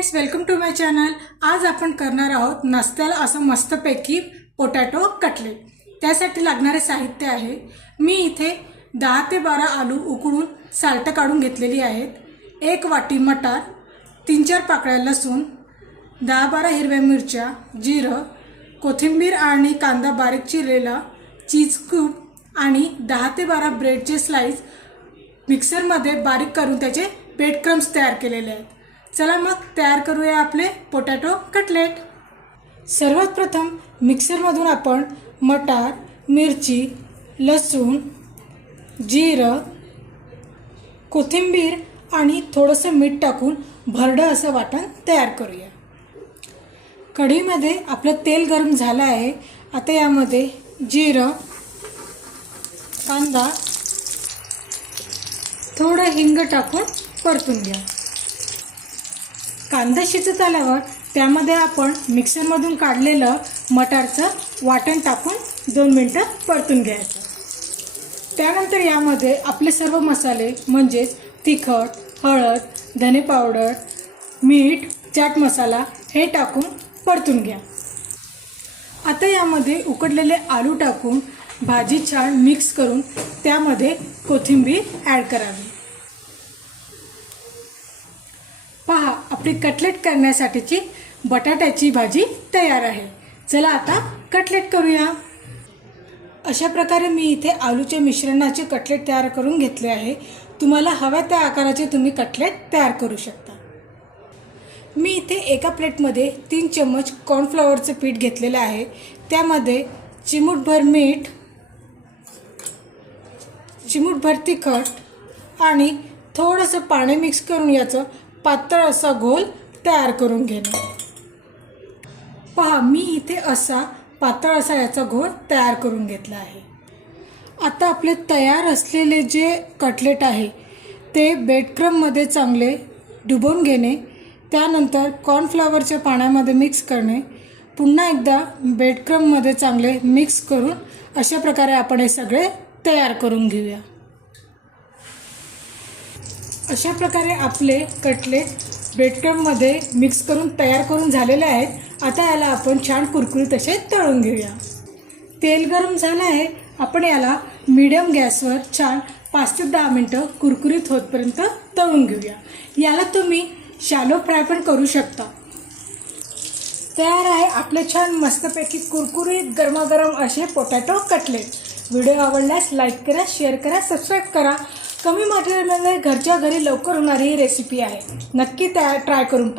Friends, welcome to my channel. आज आपण करणार आहोत नाश्त्याला असं मस्तपैकी पोटॅटो कटलेट। त्यासाठी लागणारे साहित्य आहे, मी इथे 10 ते 12 आलू उकळून साल्ट काढून घेतलेली आहेत, 1 वाटी मटार, 3-4 पाकळ्या लसूण, 10-12 हिरव्या मिरच्या, जिरं, कोथिंबीर आणि कांदा बारीक चिरलेला, चीज क्यूब आणि 10 ते 12 ब्रेडचे स्लाइस मिक्सरमध्ये बारीक करून त्याचे ब्रेड क्रम्स तयार केलेले आहेत। चला मग तयार करूया आपले पोटॅटो कटलेट। सर्वात प्रथम मिक्सरमधून आपण मटार, मिरची, लसूण, जिरं, कोथिंबीर आणि थोडंसं मीठ टाकून भरडं असं वाटण तयार करूया। कढईमध्ये आपलं तेल गरम झालं आहे। आता यामध्ये जिरं, कांदा, थोडं हिंग टाकून परतून घ्या। कांदा शिजत आल्यावर त्यामध्ये आपण मिक्सरमधून काढलेलं मटारचं वाटण टाकून 2 मिनिटं परतून घ्यायचं। त्यानंतर यामध्ये आपले सर्व मसाले म्हणजेच तिखट, हळद, धने पावडर, मीठ, चाट मसाला हे टाकून परतून घ्या। आता यामध्ये उकडलेले आलू टाकून भाजी छान मिक्स करून त्यामध्ये कोथिंबीर ॲड करावी। पहा, आपली कटलेट करण्यासाठीची बटाट्याची भाजी तयार आहे। चला आता कटलेट करूया। अशा प्रकारे मी इथे आलूचे मिश्रणाचे कटलेट तयार करून घेतले आहे। तुम्हाला हव्या त्या आकाराचे तुम्ही कटलेट तयार करू शकता। मी इथे एका प्लेटमध्ये 3 चम्मच कॉर्नफ्लॉवरचे पीठ घेतलेले आहे। त्यामध्ये चिमूटभर मीठ, चिमूटभर तिखट आणि थोडंसं पाणी मिक्स करून याचं पातळ असा घोल तयार करून घेणे। पहा, मी इथे असा पातळ असा याचा घोल तयार करून घेतला आहे। आता आपले तयार असलेले जे कटलेट आहे ते ब्रेड क्रम्समध्ये चांगले डुबवून घेणे, त्यानंतर कॉर्नफ्लॉवरच्या पाण्यामध्ये मिक्स करणे, पुन्हा एकदा ब्रेड क्रम्समध्ये चांगले मिक्स करून अशा प्रकारे आपण हे सगळे तयार करून घेऊया। अशा प्रकारे आपले कटलेट ब्रेड क्रम्समध्ये मिक्स करून तयार करून झालेले आहेत। आता याला आपण छान कुरकुरीत असे तळून घेऊया। तेल गरम झालं आहे, आपण याला मीडियम गॅसवर छान 5 ते 10 मिनटं कुरकुरीत होतपर्यंत तळून घेऊया। याला तुम्ही शॅलो फ्राय पण करू शकता। तयार आहे आपले छान मस्तपैकी कुरकुरीत गरमागरम असे पोटॅटो कटलेट। व्हिडिओ आवडल्यास लाईक करा, शेअर करा, सबस्क्राईब करा। कमी मटेरियलमध्ये घरच्या घरी लवकर होणारी ही रेसिपी आहे, नक्की ट्राय करून पहा।